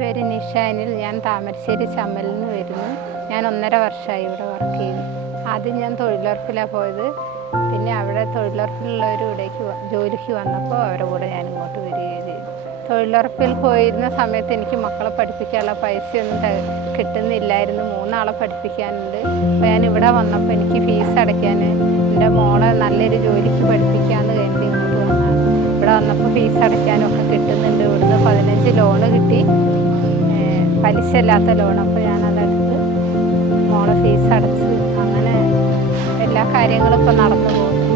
പേര് നിഷ അനിൽ. ഞാൻ താമരശ്ശേരി ചമ്മലിൽ നിന്ന് വരുന്നു. ഞാൻ 1.5 വർഷമായി ഇവിടെ വർക്ക് ചെയ്യുന്നു. ആദ്യം ഞാൻ തൊഴിലുറപ്പിലാണ് പോയത്. പിന്നെ അവിടെ തൊഴിലുറപ്പിലുള്ളവർ ഇവിടേക്ക് ജോലിക്ക് വന്നപ്പോൾ അവരുടെ കൂടെ ഞാൻ ഇങ്ങോട്ട് വരികയും ചെയ്തു. തൊഴിലുറപ്പിൽ പോയിരുന്ന സമയത്ത് എനിക്ക് മക്കളെ പഠിപ്പിക്കാനുള്ള പൈസയൊന്നും കിട്ടുന്നില്ലായിരുന്നു. 3 ആളെ പഠിപ്പിക്കാനുണ്ട്. അപ്പോൾ ഞാൻ ഇവിടെ വന്നപ്പോൾ എനിക്ക് ഫീസ് അടയ്ക്കാൻ എൻ്റെ മോളെ നല്ലൊരു ജോലിക്ക് പഠിപ്പിക്കാമെന്ന് കരുതി ഇങ്ങോട്ട് വന്നതാണ്. ഇവിടെ വന്നപ്പോൾ ഫീസ് അടയ്ക്കാനൊക്കെ കിട്ടുന്നുണ്ട്. ഇവിടുന്ന് 15 ലോണ് കിട്ടി, പലിശ ഇല്ലാത്ത ലോൺ. അപ്പോൾ ഞാനതെടുത്ത് മോളെ ഫീസ് അടച്ച് അങ്ങനെ എല്ലാ കാര്യങ്ങളും ഇപ്പോൾ നടന്നു പോകുന്നു.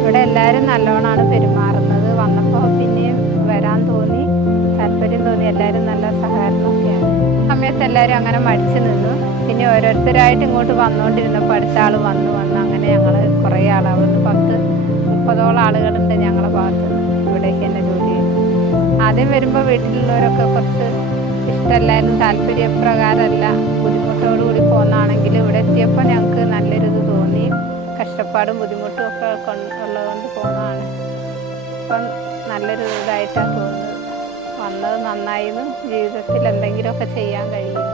ഇവിടെ എല്ലാവരും നല്ലോണമാണ് പെരുമാറുന്നത്. വന്നപ്പോൾ പിന്നെയും വരാൻ തോന്നി, താല്പര്യം തോന്നി. എല്ലാവരും നല്ല സഹകരണമൊക്കെയാണ്. സമയത്ത് എല്ലാവരും അങ്ങനെ മടിച്ചു നിന്നു. പിന്നെ ഓരോരുത്തരായിട്ട് ഇങ്ങോട്ട് വന്നുകൊണ്ടിരുന്നപ്പോൾ അടുത്ത ആൾ വന്ന് അങ്ങനെ ഞങ്ങൾ കുറേ ആൾ, അവിടുന്ന് 10-30ഓളം ആളുകളുണ്ട് ഞങ്ങളുടെ ഭാഗത്ത് ഇവിടേക്ക് തന്നെ ജോലി ചെയ്യുന്നു. ആദ്യം വരുമ്പോൾ വീട്ടിലുള്ളവരൊക്കെ കുറച്ച് ഇഷ്ടമല്ലായിരുന്നു, താല്പര്യപ്രകാരമല്ല, ബുദ്ധിമുട്ടോടുകൂടി പോകുന്നതാണെങ്കിൽ ഇവിടെ എത്തിയപ്പോൾ ഞങ്ങൾക്ക് നല്ലൊരിത് തോന്നി. കഷ്ടപ്പാടും ബുദ്ധിമുട്ടും ഒക്കെ ഉള്ളതുകൊണ്ട് പോകുന്നതാണ്. ഇപ്പം നല്ലൊരു ഇതായിട്ടാണ് തോന്നുന്നത്. വന്നത് നന്നായിരുന്നു. ജീവിതത്തിൽ എന്തെങ്കിലുമൊക്കെ ചെയ്യാൻ കഴിയുന്നു.